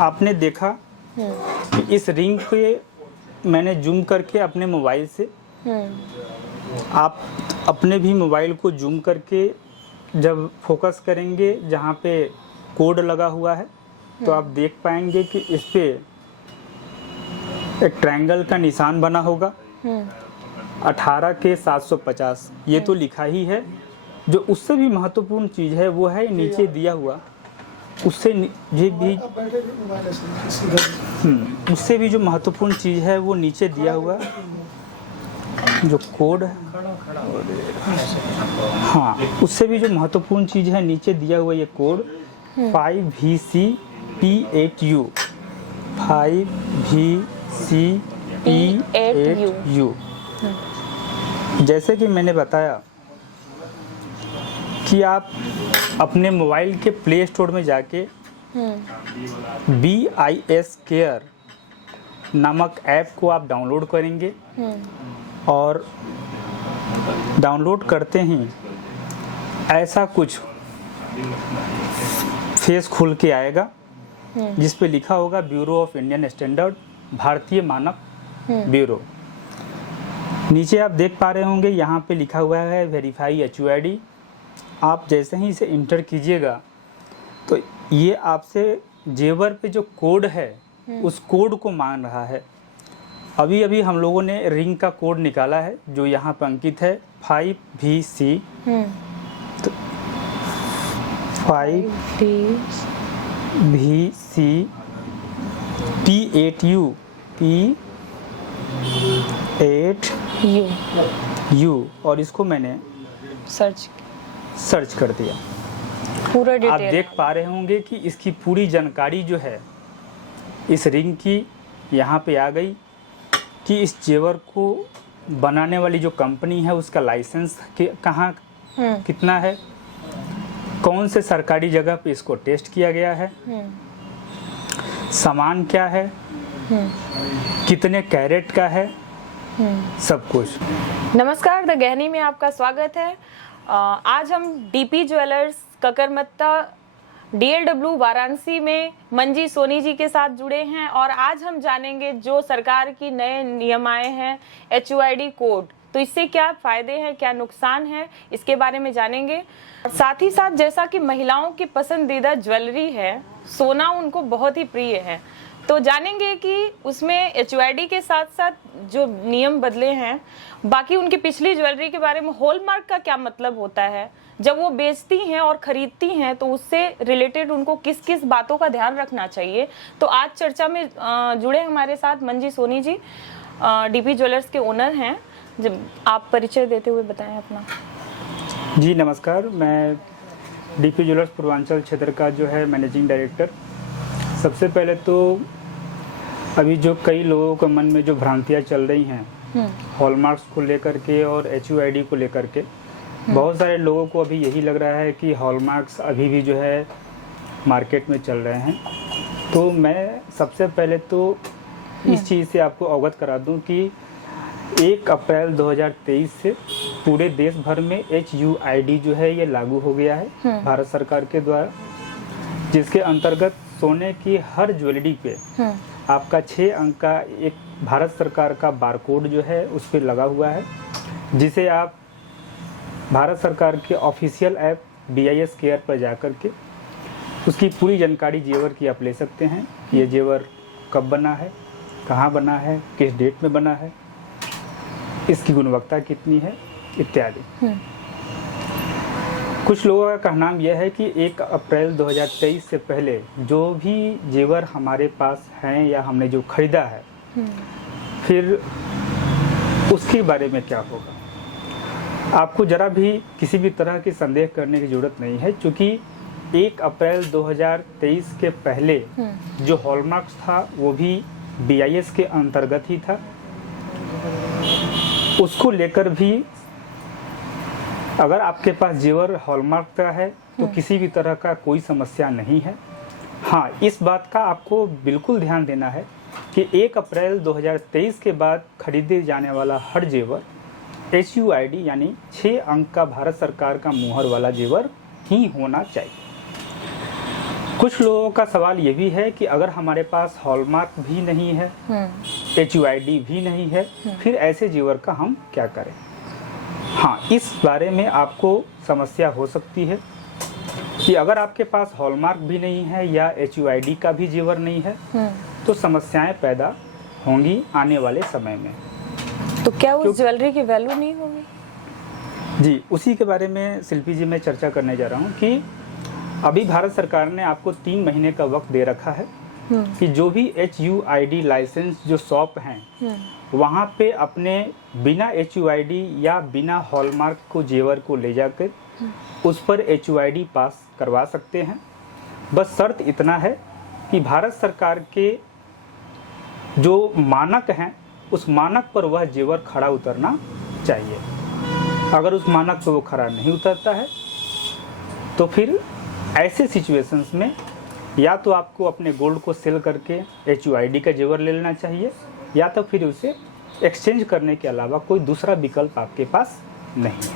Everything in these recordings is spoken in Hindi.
आपने देखा कि इस रिंग पे मैंने जूम करके अपने मोबाइल से, आप अपने भी मोबाइल को जूम करके जब फोकस करेंगे जहाँ पे कोड लगा हुआ है तो आप देख पाएंगे कि इस पे एक ट्रायंगल का निशान बना होगा 18 के 750। ये तो लिखा ही है। जो उससे भी महत्वपूर्ण चीज़ है वो है नीचे दिया हुआ, उससे भी जो महत्वपूर्ण चीज़ है वो नीचे दिया हुआ जो कोड है। हाँ, उससे भी जो महत्वपूर्ण चीज़ है नीचे दिया हुआ ये कोड 5VCP8U 5VCP8U। जैसे कि मैंने बताया कि आप अपने मोबाइल के प्ले स्टोर में जाके BIS केयर नामक ऐप को आप डाउनलोड करेंगे और डाउनलोड करते ही ऐसा कुछ फेस खुल के आएगा जिस पे लिखा होगा ब्यूरो ऑफ इंडियन स्टैंडर्ड, भारतीय मानक ब्यूरो। नीचे आप देख पा रहे होंगे यहाँ पे लिखा हुआ है वेरीफाई HUID। आप जैसे ही इसे इंटर कीजिएगा तो ये आपसे जेवर पे जो कोड है उस कोड को मांग रहा है। अभी अभी हम लोगों ने रिंग का कोड निकाला है जो यहाँ पर अंकित है 5VCP8U P8U और इसको मैंने सर्च कर दिया। पूरा डिटेल आप देख पा रहे होंगे कि इसकी पूरी जानकारी जो है इस रिंग की यहाँ पे आ गई कि इस जेवर को बनाने वाली जो कंपनी है उसका लाइसेंस कहाँ कितना है, कौन से सरकारी जगह पे इसको टेस्ट किया गया है, सामान क्या है, कितने कैरेट का है, सब कुछ। नमस्कार, द गहनी में आपका स्वागत है। आज हम DP jewellers Kakarmatta DLW Varanasi में मंजी सोनी जी के साथ जुड़े हैं और आज हम जानेंगे जो सरकार की नए नियम आए हैं HUID कोड, तो इससे क्या फायदे हैं, क्या नुकसान है, इसके बारे में जानेंगे। साथ ही साथ जैसा कि महिलाओं की पसंदीदा ज्वेलरी है सोना, उनको बहुत ही प्रिय है, तो जानेंगे कि उसमें HUID के साथ साथ जो नियम बदले हैं, बाकी उनकी पिछली ज्वेलरी के बारे में हॉलमार्क का क्या मतलब होता है, जब वो बेचती हैं और खरीदती हैं तो उससे रिलेटेड उनको किस किस बातों का ध्यान रखना चाहिए। तो आज चर्चा में जुड़े हमारे साथ मंजी सोनी जी, DP ज्वेलर्स के ओनर हैं। जब आप परिचय देते हुए बताएं अपना। जी नमस्कार, मैं DP ज्वेलर्स पूर्वांचल क्षेत्र का जो है मैनेजिंग डायरेक्टर। सबसे पहले तो अभी जो कई लोगों के मन में जो भ्रांतियाँ चल रही हैं हॉलमार्क्स को लेकर के और HUID को लेकर के, बहुत सारे लोगों को अभी यही लग रहा है कि हॉलमार्क्स अभी भी जो है मार्केट में चल रहे हैं। तो मैं सबसे पहले तो इस चीज़ से आपको अवगत करा दूं कि 1 अप्रैल 2023 से पूरे देश भर में HUID जो है ये लागू हो गया है भारत सरकार के द्वारा, जिसके अंतर्गत सोने की हर ज्वेलरी पे आपका 6 अंक का एक भारत सरकार का बारकोड जो है उस पर लगा हुआ है, जिसे आप भारत सरकार के ऑफिशियल ऐप BIS केयर पर जाकर के उसकी पूरी जानकारी जेवर की आप ले सकते हैं। ये जेवर कब बना है, कहाँ बना है, किस डेट में बना है, इसकी गुणवत्ता कितनी है इत्यादि। कुछ लोगों का कहना यह है कि 1 अप्रैल 2023 से पहले जो भी जेवर हमारे पास हैं या हमने जो खरीदा है फिर उसके बारे में क्या होगा। आपको जरा भी किसी भी तरह की संदेह करने की ज़रूरत नहीं है, क्योंकि 1 अप्रैल 2023 के पहले जो हॉलमार्क्स था वो भी BIS के अंतर्गत ही था। उसको लेकर भी अगर आपके पास जेवर हॉलमार्क का है तो किसी भी तरह का कोई समस्या नहीं है। हाँ, इस बात का आपको बिल्कुल ध्यान देना है कि 1 अप्रैल 2023 के बाद खरीदे जाने वाला हर जेवर HUID यानी 6 अंक का भारत सरकार का मुहर वाला जेवर ही होना चाहिए। कुछ लोगों का सवाल ये भी है कि अगर हमारे पास हॉलमार्क भी नहीं है, HUID भी नहीं है, फिर ऐसे जेवर का हम क्या करें। हाँ, इस बारे में आपको समस्या हो सकती है कि अगर आपके पास हॉलमार्क भी नहीं है या HUID का भी जेवर नहीं है तो समस्याएं पैदा होंगी आने वाले समय में। तो क्या उस ज्वेलरी की वैल्यू नहीं होगी? जी, उसी के बारे में शिल्पी जी मैं चर्चा करने जा रहा हूँ कि अभी भारत सरकार ने आपको 3 महीने का वक्त दे रखा है कि जो भी HUID लाइसेंस जो शॉप हैं वहाँ पे अपने बिना HUID या बिना हॉलमार्क को जेवर को ले जाकर उस पर HUID पास करवा सकते हैं। बस शर्त इतना है कि भारत सरकार के जो मानक हैं उस मानक पर वह जेवर खड़ा उतरना चाहिए। अगर उस मानक पर वो खड़ा नहीं उतरता है तो फिर ऐसे सिचुएशंस में या तो आपको अपने गोल्ड को सेल करके HUID का जेवर ले लेना चाहिए या तो फिर उसे एक्सचेंज करने के अलावा कोई दूसरा विकल्प आपके पास नहीं है।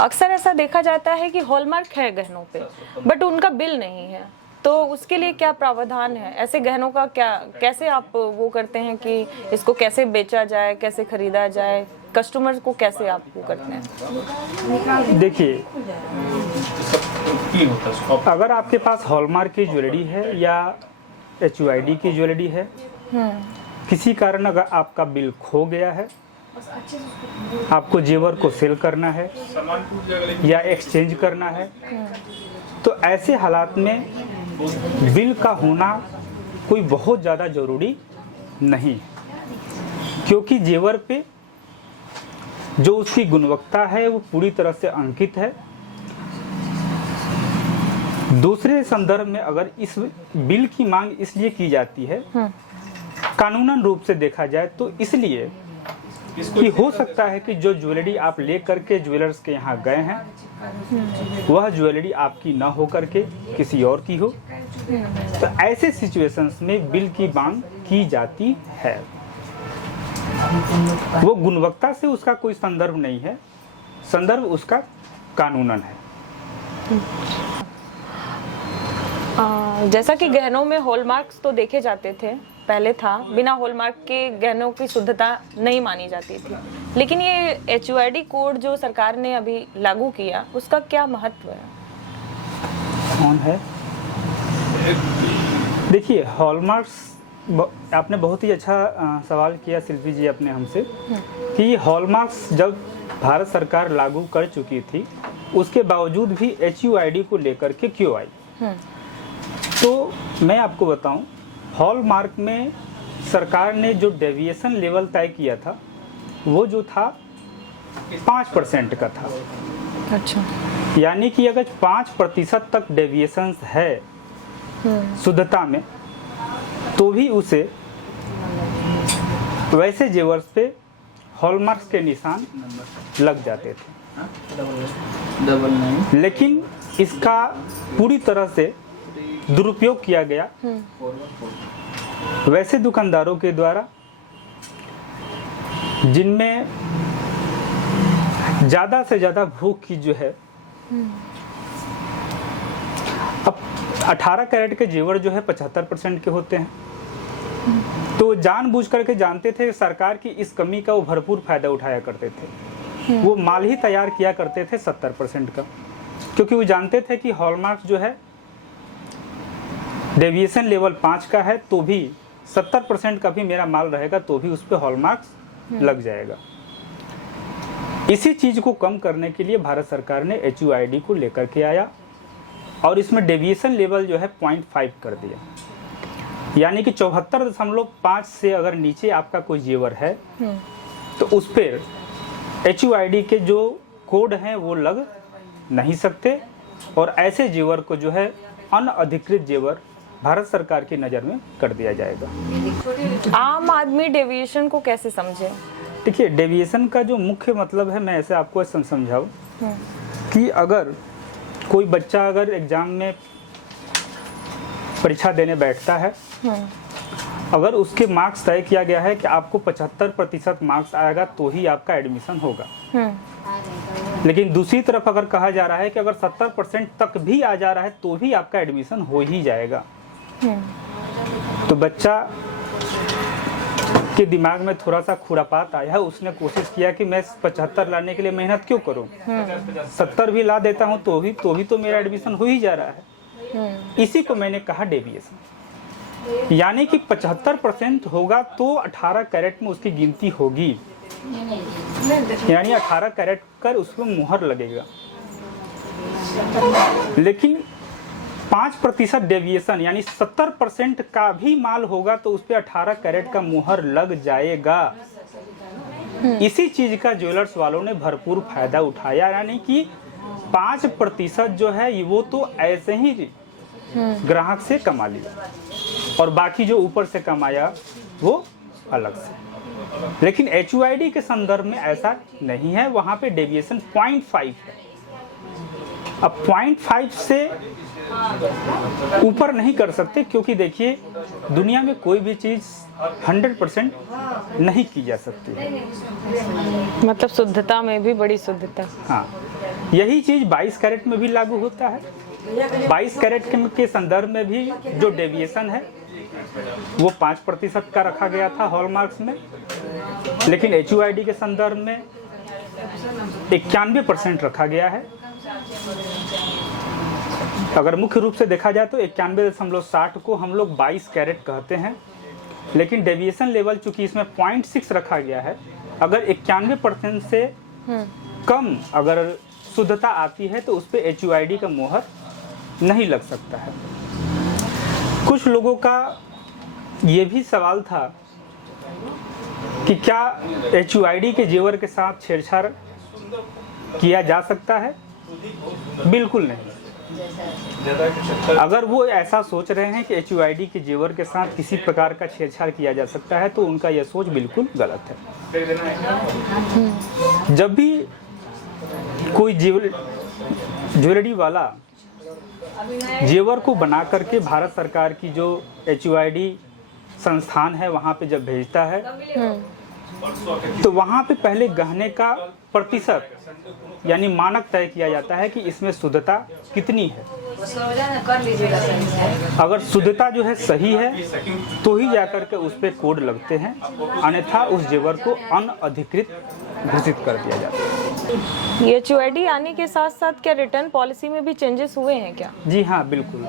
अक्सर ऐसा देखा जाता है कि हॉलमार्क है गहनों पे बट उनका बिल नहीं है, तो उसके लिए क्या प्रावधान है? ऐसे गहनों का कैसे आप वो करते हैं कि इसको कैसे बेचा जाए, कैसे खरीदा जाए, कस्टमर को कैसे आप वो करते हैं? देखिए, अगर आपके पास हॉलमार्क की ज्वेलरी है या HUID की ज्वेलरी है, किसी कारण अगर आपका बिल खो गया है, आपको जेवर को सेल करना है या एक्सचेंज करना है, तो ऐसे हालात में बिल का होना कोई बहुत ज़्यादा ज़रूरी नहीं, क्योंकि जेवर पे जो उसकी गुणवत्ता है वो पूरी तरह से अंकित है। दूसरे संदर्भ में अगर इस बिल की मांग इसलिए की जाती है कानूनन रूप से देखा जाए तो इसलिए कि हो सकता है कि जो ज्वेलरी आप ले करके ज्वेलर्स के यहाँ गए हैं वह ज्वेलरी आपकी ना हो करके किसी और की हो, तो ऐसे सिचुएशंस में बिल की मांग की जाती है। वो गुणवत्ता से उसका कोई संदर्भ नहीं है, संदर्भ उसका कानूनन है। जैसा कि गहनों में हॉलमार्क्स तो देखे जाते थे, पहले था बिना हॉलमार्क के गहनों की शुद्धता नहीं मानी जाती थी, लेकिन ये HUID कोड जो सरकार ने अभी लागू किया उसका क्या महत्व है? कौन है? देखिए, हॉलमार्क्स, आपने बहुत ही अच्छा सवाल किया शिल्पी जी अपने हमसे कि हॉलमार्क्स जब भारत सरकार लागू कर चुकी थी उसके बावजूद भी HUID को लेकर के क्यों आई। तो मैं आपको बताऊं, हॉलमार्क में सरकार ने जो डेविएशन लेवल तय किया था वो जो था 5% का था। अच्छा, यानी कि अगर 5% तक डेविएशन है शुद्धता में तो भी उसे वैसे जेवर्स पे हॉलमार्क्स के निशान लग जाते थे। लेकिन इसका पूरी तरह से दुरुपयोग किया गया वैसे दुकानदारों के द्वारा जिनमें ज्यादा से ज्यादा भूख की जो है। अब 18 कैरेट के जेवर जो है 75% के होते हैं, तो जानबूझ करके जानते थे सरकार की इस कमी का वो भरपूर फायदा उठाया करते थे। वो माल ही तैयार किया करते थे 70% का, क्योंकि वो जानते थे कि हॉलमार्क जो है डेविएशन लेवल 5 का है तो भी 70% का भी मेरा माल रहेगा तो भी उस पर हॉलमार्क्स लग जाएगा। इसी चीज को कम करने के लिए भारत सरकार ने HUID को लेकर के आया और इसमें डेविएशन लेवल जो है 0.5 कर दिया। यानी कि 74.5 से अगर नीचे आपका कोई जेवर है तो उस पर HUID के जो कोड हैं वो लग नहीं सकते और ऐसे जेवर को जो है अनअधिकृत जेवर भारत सरकार की नज़र में कर दिया जाएगा। आम आदमी डेविएशन को कैसे समझे? देखिए, डेविएशन का जो मुख्य मतलब है, मैं ऐसे आपको समझाऊं कि अगर कोई बच्चा अगर एग्जाम में परीक्षा देने बैठता है, अगर उसके मार्क्स तय किया गया है कि आपको 75% मार्क्स आएगा तो ही आपका एडमिशन होगा, लेकिन दूसरी तरफ अगर कहा जा रहा है कि अगर 70% तक भी आ जा रहा है तो भी आपका एडमिशन हो ही जाएगा। तो बच्चा के दिमाग में थोड़ा सा खुरापात आया, उसने कोशिश किया कि मैं 75 लाने के लिए मेहनत क्यों करूं, 70 भी ला देता हूं तो भी तो मेरा एडमिशन हो ही जा रहा है। इसी को मैंने कहा डेविएशन, यानी कि 75% होगा तो 18 कैरेट में उसकी गिनती होगी, यानी 18 कैरेट कर उसको मुहर लगेगा। लेकिन 5% डेविएशन यानी 70% का भी माल होगा तो उस पर 18 कैरेट का मुहर लग जाएगा। इसी चीज का ज्वेलर्स वालों ने भरपूर फायदा उठाया, यानी कि 5% जो है वो तो ऐसे ही ग्राहक से कमा लिया और बाकी जो ऊपर से कमाया वो अलग से। लेकिन HUID के संदर्भ में ऐसा नहीं है, वहां पे डेविएशन 0.5 है। अब 0.5 से ऊपर नहीं कर सकते, क्योंकि देखिए दुनिया में कोई भी चीज 100% नहीं की जा सकती है। मतलब शुद्धता में भी बड़ी शुद्धता। हाँ, यही चीज 22 कैरेट में भी लागू होता है। 22 कैरेट के संदर्भ में भी जो डेविएशन है वो 5% का रखा गया था हॉलमार्क्स में, लेकिन HUID के संदर्भ में 91% रखा गया है। अगर मुख्य रूप से देखा जाए तो 91.60 को हम लोग 22 कैरेट कहते हैं, लेकिन डेविएशन लेवल चूंकि इसमें 0.6 रखा गया है, अगर 91% से कम अगर शुद्धता आती है तो उस पर HUID का मुहर नहीं लग सकता है। कुछ लोगों का ये भी सवाल था कि क्या HUID के जेवर के साथ छेड़छाड़ किया जा सकता है? बिल्कुल नहीं। अगर वो ऐसा सोच रहे हैं कि HUID के जेवर के साथ किसी प्रकार का छेड़छाड़ किया जा सकता है तो उनका यह सोच बिल्कुल गलत है। जब भी कोई ज्वेलरी वाला जेवर को बना करके भारत सरकार की जो HUID संस्थान है वहाँ पे जब भेजता है तो वहाँ पे पहले गहने का प्रतिशत यानी मानक तय किया जाता है कि इसमें शुद्धता कितनी है। अगर शुद्धता जो है सही है तो ही जाकर के उस पर कोड लगते हैं, अन्यथा उस जेवर को अनअधिकृत घोषित कर दिया जाता है। ये HUID आने के साथ साथ क्या रिटर्न पॉलिसी में भी चेंजेस हुए हैं क्या? जी हाँ, बिल्कुल।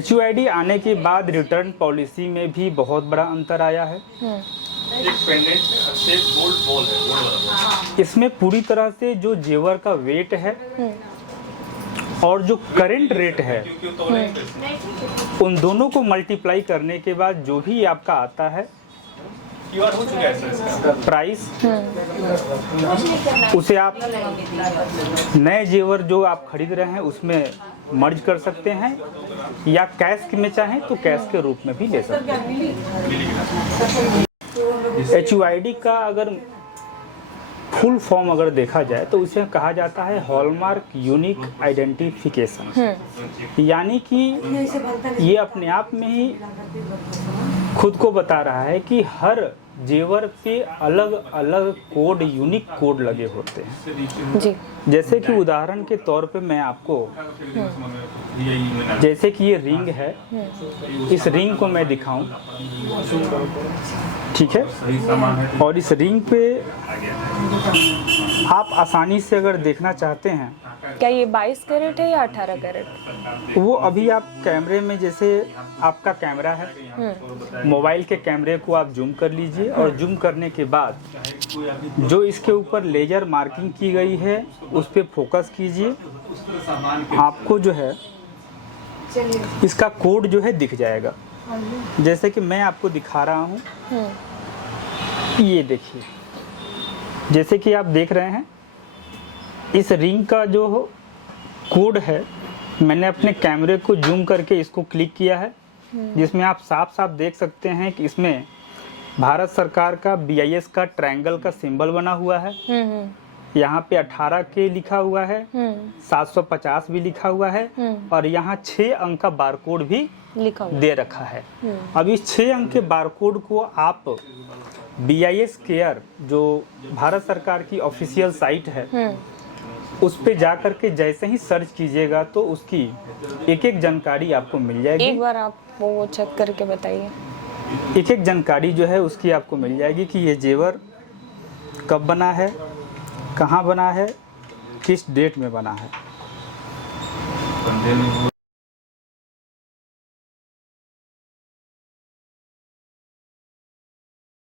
HUID आने के बाद रिटर्न पॉलिसी में भी बहुत बड़ा अंतर आया है। एक पेंडेंट शेप गोल्ड बॉल है। इसमें पूरी तरह से जो जेवर का वेट है और जो करंट रेट है उन दोनों को मल्टीप्लाई करने के बाद जो भी आपका आता है QR हो चुका है सर इसका प्राइस, उसे आप नए जेवर जो आप खरीद रहे हैं उसमें मर्ज कर सकते हैं या कैश में चाहें तो कैश के रूप में भी ले सकते हैं। HUID का अगर फुल फॉर्म अगर देखा जाए तो उसे कहा जाता है हॉलमार्क यूनिक आइडेंटिफिकेशन, यानी कि ये अपने आप में ही खुद को बता रहा है कि हर जेवर पे अलग अलग कोड, यूनिक कोड लगे होते हैं जी। जैसे कि उदाहरण के तौर पे मैं आपको, जैसे कि ये रिंग है, इस रिंग को मैं दिखाऊं, ठीक है, और इस रिंग पे आप आसानी से अगर देखना चाहते हैं, क्या ये 22 कैरेट है या 18 कैरेट? वो अभी आप कैमरे में, जैसे आपका कैमरा है, मोबाइल के कैमरे को आप जूम कर लीजिए और जूम करने के बाद जो इसके ऊपर लेजर मार्किंग की गई है उस पर फोकस कीजिए, आपको जो है इसका कोड जो है दिख जाएगा। जैसे कि मैं आपको दिखा रहा हूँ, ये देखिए, जैसे कि आप देख रहे हैं इस रिंग का जो कोड है, मैंने अपने कैमरे को जूम करके इसको क्लिक किया है, जिसमें आप साफ साफ देख सकते हैं कि इसमें भारत सरकार का BIS का ट्रायंगल का सिंबल बना हुआ है। यहाँ पे 18 के लिखा हुआ है, 750 भी लिखा हुआ है और यहाँ 6 अंक का बारकोड भी लिखा हुआ दे रखा है। अब इस 6 अंक के बारकोड को आप BIS केयर जो भारत सरकार की ऑफिशियल साइट है उस पे जा कर के जैसे ही सर्च कीजिएगा तो उसकी एक एक जानकारी आपको मिल जाएगी। एक बार आप वो चेक करके बताइए। एक एक जानकारी जो है उसकी आपको मिल जाएगी कि ये जेवर कब बना है, कहाँ बना है, किस डेट में बना है।